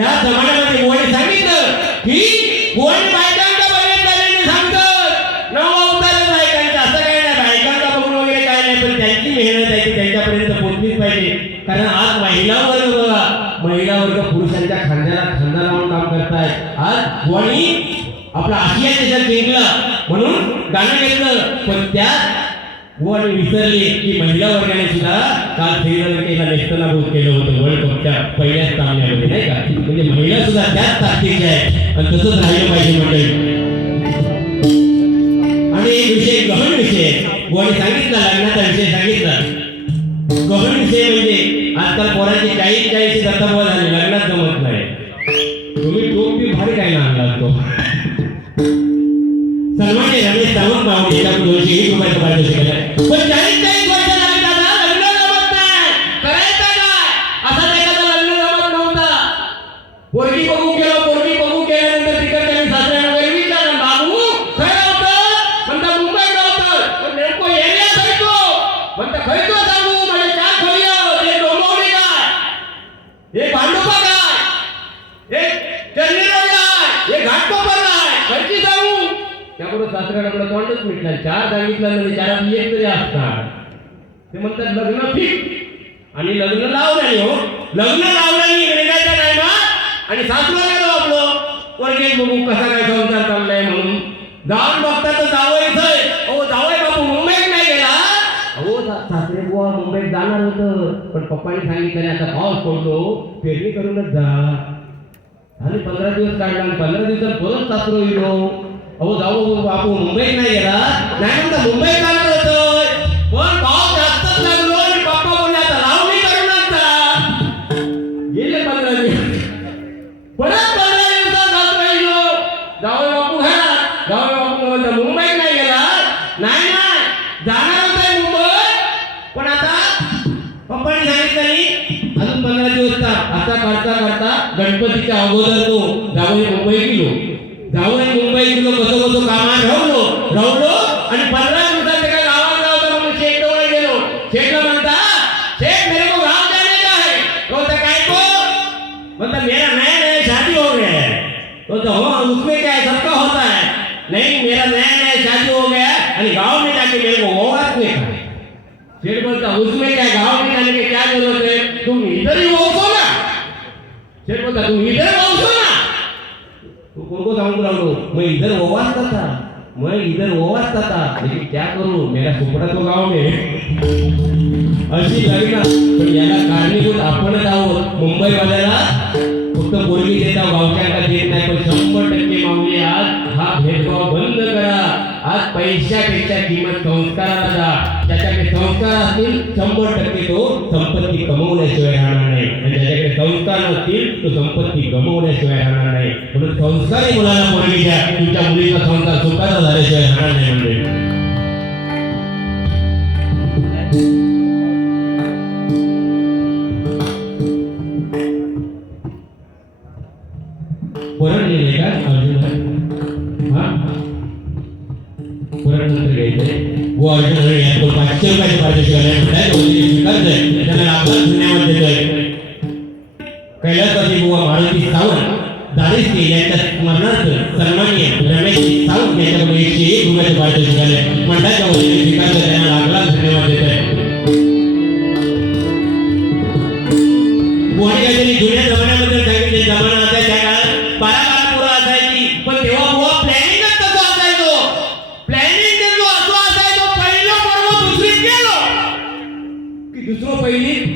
त्या जमान्यामध्ये गोवाने सांगितलं. की गोवाने बायकांचा बघत झाल्याने सांगतात. नव अवतार बायकांचा असं काही नाही. बायकांचा बघून वगैरे काय नाही पण त्यांची मेहनत आहे ती त्यांच्यापर्यंत पोहोचलीच पाहिजे. कारण आज महिला वर्ग बघा. महिला वर्ग पुरुषांच्या खांद्याला खांदा लावून काम करतायत. आज गोवानी आपला आशिया देशात जिंकला म्हणून गाणं घेतलं. पण त्या वन विसरले की महिला वर्गाने सुद्धा काल श्रीलंकेला नेस्तनाभूत केलं होतं वर्ल्ड कपच्या पहिल्याच सामन्यामध्ये नाही का? म्हणजे महिला सुद्धा त्याच ताकदीच्या आहेत. आणि तसंच राहिलं पाहिजे म्हणजे आणि विषय गहन विषय आहे. गोवाने सांगितला घाटकोपर जाऊ. त्यामुळे सासऱ्याकडे तोंडच मिटला चार सांगितलं म्हणजे चारात एक तरी असणार. ते म्हणतात लग्न ठीक आणि लग्न लावलं हो. लग्न लावलं निघायचं नाही ना आणि सासरा काय आपलं? वर्गे बघू कसा काय संसार चाललाय म्हणून. जाऊन बघता तर जावं इथं अहो जावय बापू मुंबईत नाही गेला? अहो सासरे बुवा मुंबईत जाणार होतं. पण पप्पानी सांगितलं आता पाऊस पडलो पेरणी करूनच जा. आणि पंधरा दिवस काढला आणि पंधरा दिवसात परत सासरो येलो अहो जाऊ बापू मुंबईत नाही गेला नाही म्हणता मुंबईत जाणार होतं पण पाऊस जास्तच लागलो आणि पप्पा बोलले आता लावणी करू नका गेले पंधरा दिवस. परत अगोदर तो जावई मुंबई गेलो. जावई मुंबई गेलो कसं कसं कामात राहलो राहलो आणि पंधरा दिवसात एका गावात तर म्हणून शेठ गेलो. शेठला म्हणता शेठ मेरे को गाव जाने का है? तो बोलता काय को मतलब मेरा नया नया शादी हो गया है. तो तो हो उसमें क्या है? सबका होता है. नहीं मेरा नया नया शादी हो गया है आणि गाव में जाके मेरे को होगा नहीं खाए शेठ बोलता उसमें क्या गाव में जाने के क्या जरूरत है? तुम इधर ही हो शेठ म्हणता तू इधर होसो ना तो कौन सांगू लागलो मग इधर ओवाच जाता मग इधर ओवाच जाता लेकिन क्या करू मेरा सुपड़ा तो गाव मे अशी झाली ना पण याला कारणीभूत आपणच आहोत मुंबई मुंबईवाल्याला फक्त पोरगी देता गावच्या देत नाही पण शंभर टक्के माऊली आज हा भेदभाव बंद करा आज पैशापेक्षा किंमत संस्काराला जा ज्याच्याकडे संस्कार असतील शंभर टक्के तो संपत्ती कमवल्याशिवाय राहणार नाही संस्कार नसतील तो संपत्ती गमवण्याशिवाय राहणार नाही. म्हणून संस्कारी मुलाला पोरगी द्या. तुमच्या मुलीचा संसार सुखाचा झाल्याशिवाय राहणार नाही म्हणजे. सावंत दारिस्ते यांच्या स्मरणार्थ सन्मान्य रमेश सावंत यांच्याकडून एकशे एक रुपयाचे पारितोषिक मंडळाच्या वतीने स्वीकारलं त्यांना लागला धन्यवाद देत आहे काहीतरी जुन्या जमान्याबद्दल सांगितले. जमाना आता त्या काळात बारा असायची. पण तेव्हा बुवा प्लॅनिंगच कसं असायचो. प्लॅनिंग जो असायचो पहिलं पर्व गेलो. की दुसरं पहिलीत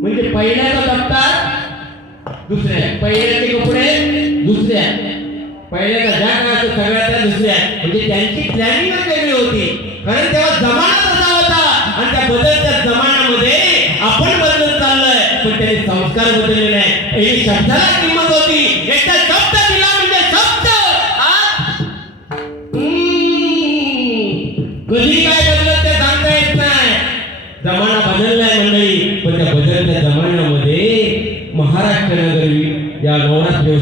म्हणजे पहिल्याचा दप्तर दुसऱ्या. पहिल्याचे कपडे दुसऱ्या. पहिल्याचा ज्या काळात सगळ्याच्या दुसऱ्या. म्हणजे त्यांची प्लॅनिंग वेगळी होती. कारण तेव्हा जमाना तसा होता. आणि त्या बदलत्या जमान्यामध्ये आपण बदलत चाललोय. पण त्यांनी संस्कार बदलले नाही. पहिली शब्दाला किंमत होती. एकदा शब्द दिला म्हणजे शब्द. कधी काय बदलत ते सांगता येत नाही. जमाना बदललाय मंडळी. पण त्या बदलत्या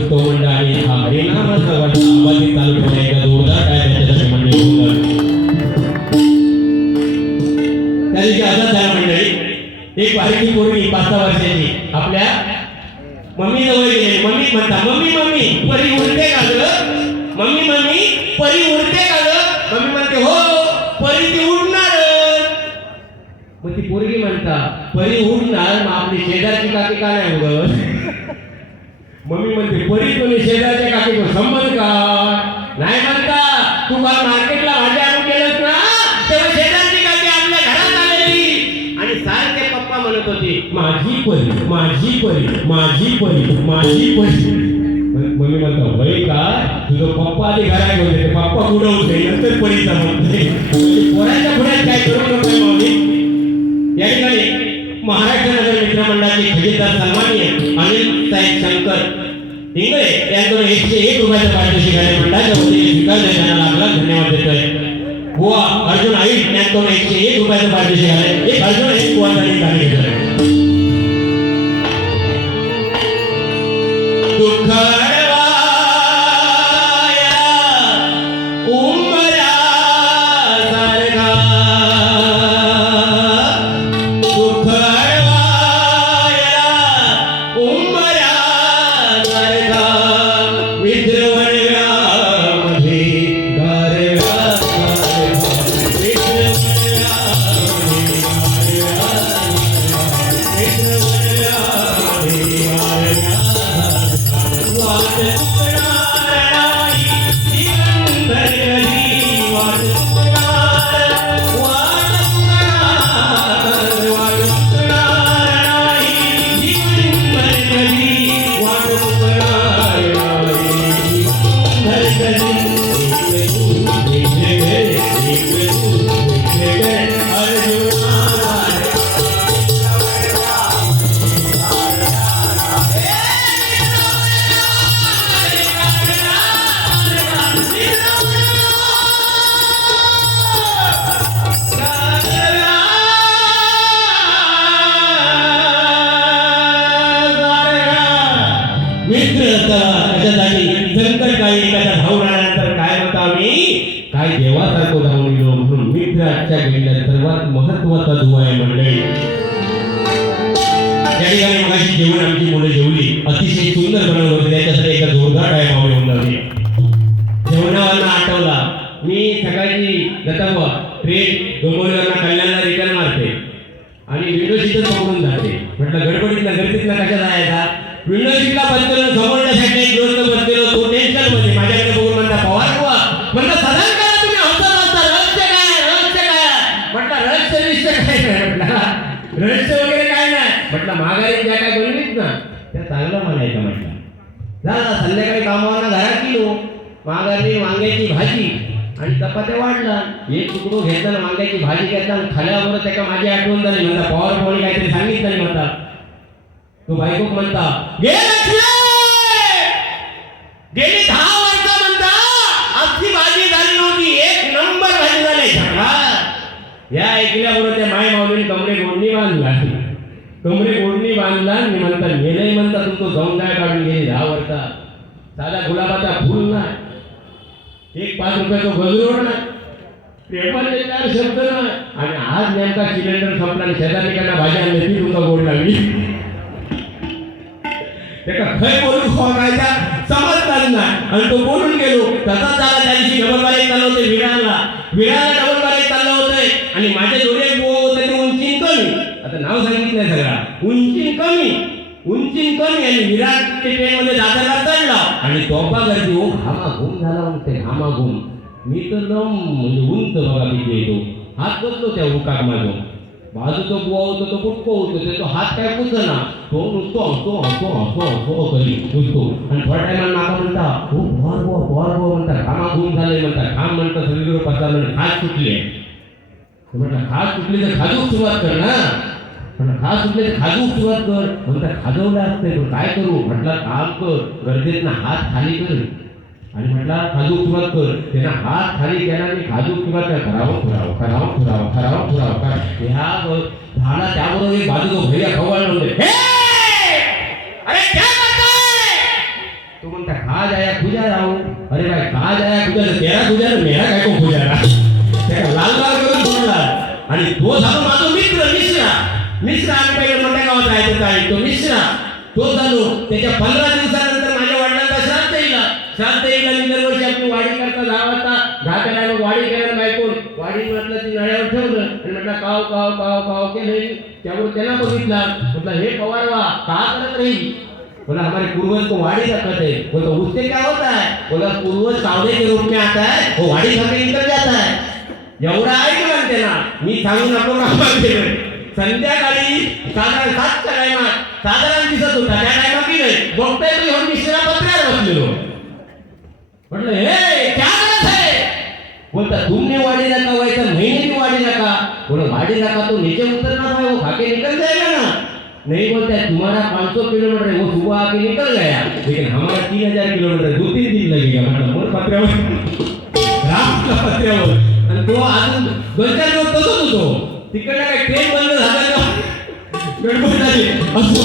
नवरात्री उत्सव मंडळाने हा हरिनामाचा वाटा आवाजी चालू ठेवला एकदा जोरदार काय त्याच्यासाठी मंडळी होतं त्या दिवशी असाच झाला मंडळी एक बारीकी पोरगी पाच सहा वर्षाची आपल्या मम्मी जवळ गेले मम्मी म्हणता मम्मी मम्मी परी उडते का ग मम्मी मम्मी परी उडते का ग मम्मी म्हणते हो. परी ती उडणार मग ती पोरगी म्हणता परी उडणार मग आपली शेजारची काकी का नाही उडत? मम्मी म्हणते परी तुम्ही शेजारच्या काकीचा संबंध का नाही म्हणता तू काल मार्केटला भाज्या आणून गेलस ना तेव्हा शेजारची काकी आपल्या घरात आलेली. आणि सारखे पप्पा म्हणत होते माझी परी माझी परी माझी परी माझी परी. मम्मी म्हणतो होय का? तुझं पप्पा आधी घरात घेऊन पप्पा कुठं होते नंतर परीचा म्हणते पोराच्या पुढ्यात काय करू नका माऊली या ठिकाणी महाराष्ट्र नगर मित्रमंडळाचे खजिनदार सन्माननीय अनिल साहेब शंकर इंगळे यांकडून एकशे एक रुपयाचं पारितोषिक मंडळाच्या वतीने स्वीकारले त्यांना लागला. धन्यवाद देतोय. बुवा अर्जुन आई यांकडून एकशे एक रुपयाचं पारितोषिक आले एक अर्जुन एक बुवा त्यांनी गाणी घेतलंय दुःख त्याच्यासाठी संकट काही एखादा धावून आल्यानंतर काय म्हणतो आम्ही? काय देवासारखं धावून गेलो म्हणून मित्र आजच्या गेलेला सर्वात महत्त्वाचा दुवा आहे मंडळी त्या ठिकाणी मगाशी जेवण आमची मुलं जेवली. अतिशय सुंदर बनवलं होतं. त्याच्यासाठी एका जोरदार काय पावले होऊन लागले जेवणावरनं आठवला. मी सकाळची गतावा ट्रेन डोंबोलीवरनं कल्याणला रिटर्न मारते. आणि विंडो सीटच पकडून जाते. म्हटलं गडबडीतला गर्दीतला कशा जायचा विंडो सीटला बसलेलो समोरच्या साईडला एक दोस्त बसलेलो तो टेन्शनमध्ये माझ्याकडे बघून म्हणता पवार बुवा म्हणलं साधारण करा तुम्ही. हसत असता रहस्य काय रहस्य काय म्हटलं रहस्य विषय काय नाही म्हटलं रहस्य वगैरे काय नाही. म्हटलं महागाई ज्या काय बोललीत ना त्या चांगलं म्हणायचं. म्हटलं झाला संध्याकाळी कामावर घरात गेलो. माघारी वांग्याची भाजी आणि चपात्या वाढला एक तुकडो घेतला आणि वांग्याची भाजी घेतला आणि खाल्यावर त्याच्या माझी आठवण झाली. म्हणता पवार पवार काहीतरी सांगितलं नाही म्हणता तो बायको म्हणता? "गे गेली दहा वर्ष म्हणता अख्खी भाजी झाली नव्हती एक नंबर भाजी झाली. या ऐकल्याबरोबर त्या माय माऊलीने कमरे गोडणी बांधला. कमरे गोडणी बांधला मी म्हणता गेलंय म्हणता तुमको जाऊन काय काढून गेली दहा वर्षा? साधा गुलाबाचा फुल ना. एक पाच रुपयाचं गजरोड ना. पेपर चार शब्द ना. आणि आज नेमका सिलेंडर संपला आणि शेजारीकडनं भाजी आणली ती तुमचा गोड लागली. त्याका खय बोलून खोकायचा समजताच नाही. आणि तो बोलून गेलो तसाच त्याला त्या दिवशी डबल बाईक चाललं होते विराला. विराला डबल बाईक चाललं होते. आणि माझे जोडे एक होते ते उंची कमी. आता नाव सांगितलंय सगळा उंची कमी. उंची कमी आणि विराट ते ट्रेनमध्ये दादरला चढला. आणि तोपा गर्दी हो घामा घुम झाला म्हणते घामा घुम मी तर लम म्हणजे उंच बघा किती येतो. हात बसलो त्या उकाक माझं बाजूचा बुवा होतो तो कुटको होतो त्याचा हात काय ना तो नुसतो हसतो हसतो हसतो हसतो कधी नुसतो आणि थोड्या टायमाला नाका म्हणता हो पवार बुवा पवार बुवा म्हणता कामा घुम झाले म्हणता काम म्हणता सगळीकडे पसरलं आणि खास सुटले म्हटलं खास सुटली तर खाजूक सुरुवात कर ना. म्हटलं खास सुटले तर खाजूक सुरुवात कर. म्हणता खाजवलं असते पण काय करू? म्हटलं काम कर गरजेत हात खाली कर. आणि म्हटला खाजू खुरात कर. त्यानं हात खाली केला आणि खाजू खुरात कर करावं खुरावं करावं खुरावं करावं खुरावं करा ह्या झाडा त्याबरोबर एक बाजू तो भैया खवळ म्हणते "हे! अरे क्या तो म्हणता खा जाया खुजा राहू? अरे भाई खा जाया खुजा तेरा खुजा ना मेरा काय को खुजा ना त्याला लाल लाल करून बोलला. आणि तो झालो माझा मित्र मिश्रा. मिश्रा आणि पहिले मोठ्या गावात राहायचं काय? तो मिश्रा. तो झालो. त्याच्या पंधरा दिवसानंतर येईल श्राद्ध दरवर्षी आपली वाडी करता दहा वाजता दहा मग वाडी करायला बायकोन वाडी म्हटलं ती नळ्यावर ठेवलं. आणि म्हटलं काव काव काव काव केलं त्यामुळे त्यांना बघितला. म्हटलं हे पवारवा का करत राहील बोला हमारे पूर्वज को वाड़ी रखा थे. बोला उससे क्या होता है? बोला पूर्वज सावले के रूप में आता है वो वाड़ी खा निकल जाता है. एवढा ऐकलं त्याला मी सांगून आपण कामात केलं संध्याकाळी साधारण सातच्या टायमात साधारण दिसत होता. त्या टायमात की नाही. बघतोय मी होऊन मिश्रा पत्र्यावर बसलेलो. म्हटलं हे क्या करत आहे बोलता तुमने वाड़ी नका व्हायचं मैंने भी वाड़ी रखा बोला वाड़ी रखा तो नीचे उतरना था वो खाके निकल जाएगा ना. नहीं बोलता है तुम्हारा 500 किलोमीटर है वो सुबह आके निकल गया. लेकिन हमारा तीन हजार किलोमीटर है, दो तीन दिन लगेगा मतलब मोर पत्र्यावर रामच्या पत्र्यावर आणि तो अजून दोन चार दिवस तसंच होतो तिकडनं काय ट्रेन बंद झाला का गडबड झाली असं